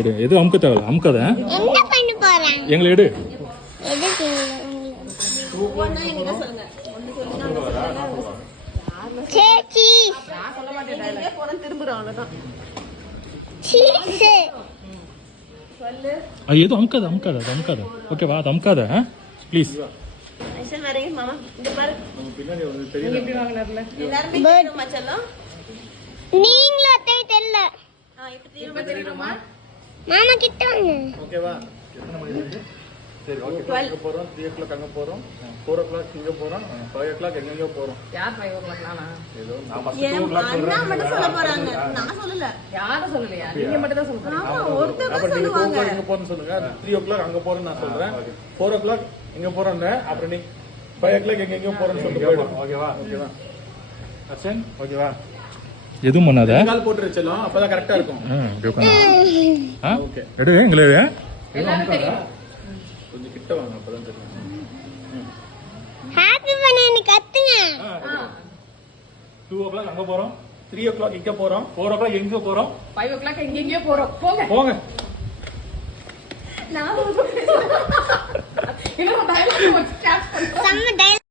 எடு எது அமுக்க தேவை அமுக்காத. என்ன பண்ண போறேன்? எங்களை எடு. எதுக்கு? ஒவ்வொண்ணா என்கிட்ட சொல்லுங்க. ஒன்னு சொல்லுங்க. சேச்சி. நான் சொல்ல மாட்டேன். எங்க போறேன் திரும்புறோம் அவ்வளவுதான். சீஸ். சொல்லு. எது அமுக்காத. ஓகேவா? அது அமுக்காத ப்ளீஸ். ஐஷன் வரீங்க மாமா. இங்க பாரு. பின்னாடி வந்து தெரியுது. நீங்க எப்படி வாங்குனறல? எல்லாரும் தெரியுமா செல்லம்? நீங்களே தெரியல. இப்ப தெரியுமா? மாமா கிட்ட வாங்க. ஓகேவா? எத்தனை மணி இருக்கு? சரி ஓகே. இங்க போறோம் 3 o'clock அங்க போறோம் 4 o'clock இங்க போறோம் 5 o'clock எங்க போறோம். யார் 5 o'clock நானா? ஏதோ நான் ஃபர்ஸ்ட் 2 o'clock சொல்றேன். அண்ணா மட்டும் சொல்ல போறாங்க. நான் சொல்லல. யாரும் சொல்லலையா? நீங்க மட்டும் தான் சொல்ல போறீங்க. ஆமா ஒருத்தங்க சொல்லுவாங்க. இங்க போறேன்னு சொல்லுங்க. 3 o'clock அங்க போறேன்னு நான் சொல்றேன். 4 o'clock இங்க போறேன்னு அப்புறம் நீ 5 o'clock எங்க போறேன்னு சொல்லிட்டு போய்டும். ஓகேவா? அச்சன் ஓகேவா? எதுவும் பண்ணாத. கால் போட்டு வெச்சலாம் அப்பதான் கரெக்ட்டா இருக்கும். ஓகே. எடு எங்களே எல்லாரும் தெரியும். கொஞ்சம் கிட்ட வாங்க அப்பதான் தெரியும். Happy birthday கத்துங்க. 2 o'clock அங்க போறோம் 3 o'clock இங்க போறோம் 4 o'clock எங்க போறோம் 5 o'clock எங்கெங்கயோ போறோம். போங்க. நான் ஒரு இன்னொரு டயலாக் கேட்ச் பண்ணு. சம்ம